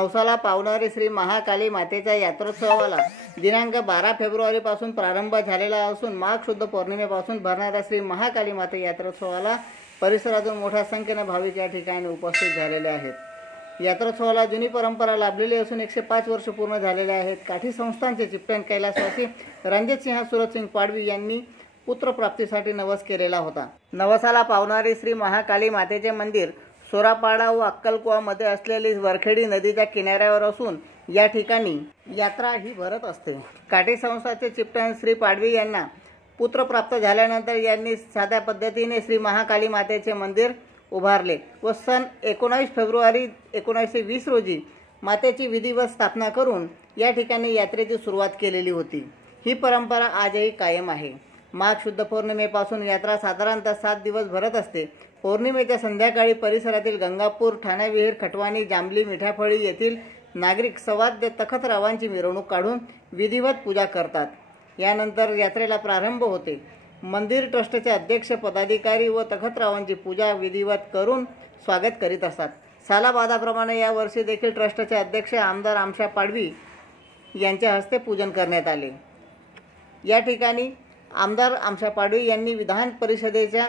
नवसाला पावणारी श्री महाकाली मातेच्या यात्रोत्सवाला दिनांक 12 फेब्रुवारीपासून प्रारंभ झालेला असून माघ शुद्ध पौर्णिमेपासून भरणाऱ्या श्री महाकाली माते यात्रोत्सवाला परिसरातून मोठ्या संख्येने भाविक या ठिकाणी उपस्थित झालेले आहेत। यात्रोत्सवाला जुनी परंपरा लाभलेली असून 105 वर्ष पूर्ण झालेले आहेत। काठी संस्थानचे चिपटन कैलासवासी रणजितसिंह सुरतसिंग पाडवी यांनी पुत्रप्राप्तीसाठी नवस केलेला होता। नवसाला पावणारी श्री महाकाली मातेचे मंदिर सोरापाडा व अक्कलकुवामध्ये असलेली वरखेडी नदीच्या किनाऱ्यावर असून या ठिकाणी यात्रा ही भरत असते। काठी संस्थाचे चिपटन श्री पाडवी यांना पुत्र प्राप्त झाल्यानंतर यांनी साध्या पद्धतीने श्री महाकाली मातेचे मंदिर उभारले व सन 19 फेब्रुवारी 1920 रोजी मातेची विधिवत स्थापना करून या ठिकाणी यात्रेची सुरुवात केलेली होती। ही परंपरा आजही कायम आहे। माघ शुद्ध पौर्णिमेपासून यात्रा साधारणतः 7 दिवस भरत असते। पौर्णिमेच्या संध्याकाळी परिसरातील गंगापूर, ठाण्याविहीर, खटवानी, जांभली, मिठाफळी येथील नागरिक सवाद्य तखतरावांची मिरवणूक काढून विधिवत पूजा करतात। यानंतर यात्रेला प्रारंभ होते। मंदिर ट्रस्टचे अध्यक्ष, पदाधिकारी व तखतरावांची पूजा विधिवत करून स्वागत करीत असतात। सालाबादाप्रमाणे यावर्षी देखील ट्रस्टचे अध्यक्ष आमदार आमशा पाडवी यांच्या हस्ते पूजन करण्यात आले। या ठिकाणी आमदार आमशा पाडवी यांनी विधान परिषदेच्या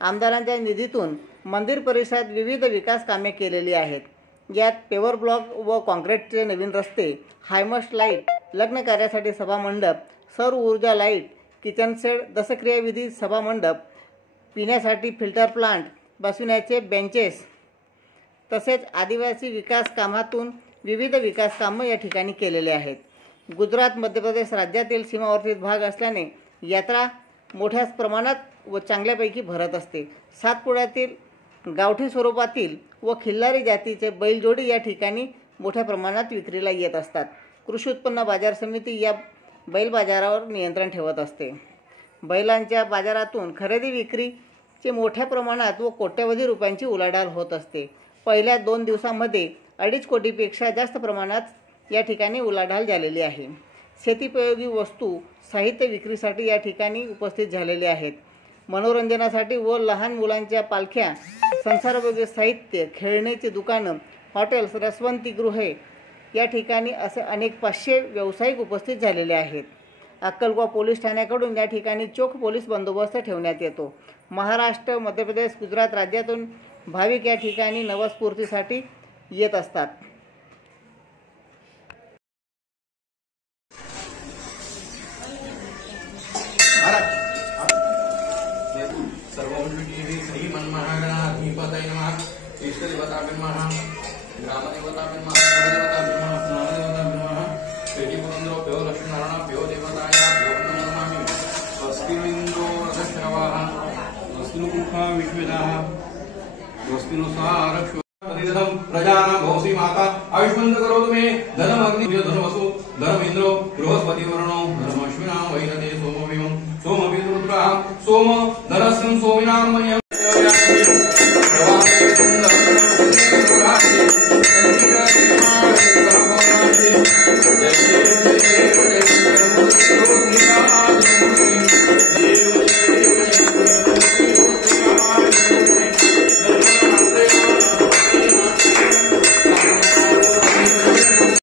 आमदारांच्या निधीतून मंदिर परिसरात विविध विकास कामे केलेली आहेत। यात पेवर ब्लॉक व कॉन्क्रीटचे नवीन रस्ते, हायमस्ट लाईट, लग्न कार्यासाठी सभामंडप, सौर ऊर्जा लाईट, किचन सेट, दशक्रियाविधी सभामंडप, पिण्यासाठी फिल्टर प्लांट, बसविण्याचे बेंचेस तसेच आदिवासी विकास कामातून विविध विकास कामं या ठिकाणी केलेले आहेत। गुजरात, मध्य प्रदेश राज्यातील सीमावर्ती भाग असल्याने यात्रा मोठ्या प्रमाणात व चांगल्यापैकी भरत असते। सातपुड्यातील गावठी स्वरूपातील व खिल्लारी जातीचे बैलजोडी या ठिकाणी मोठ्या प्रमाणात विक्रीला येत असतात। कृषी उत्पन्न बाजार समिती या बैल बाजारावर नियंत्रण ठेवत असते। बैलांच्या बाजारातून खरेदी विक्रीचे मोठ्या प्रमाणात व कोट्यवधी रुपयांची उलाढाल होत असते। पहिल्या 2 दिवसांमध्ये 2.5 कोटीपेक्षा जास्त प्रमाणात या ठिकाणी उलाढाल झालेली आहे। शेतीपयोगी वस्तू, साहित्य विक्रीसाठी या ठिकाणी उपस्थित झालेले आहेत। मनोरंजनासाठी व लहान मुलांच्या पालख्या, संसारोपयोगी साहित्य, खेळण्याची दुकानं, हॉटेल्स, रसवंतीगृहे या ठिकाणी असे अनेक 500 व्यावसायिक उपस्थित झालेले आहेत। अक्कलकुवा पोलीस ठाण्याकडून या ठिकाणी चोख पोलीस बंदोबस्त ठेवण्यात येतो। महाराष्ट्र, मध्य प्रदेश, गुजरात राज्यातून भाविक या ठिकाणी नवसपूर्तीसाठी येत असतात। प्रजानां भवसी माता आयुष्मंत करोतु मे धनमग्नि धनवसु धनमिन्द्रो बृहस्पति वरुणो धनमश्विना वैरते सोमविमं सोमविद्रुद्रः सोम धनस्यं सोमिनां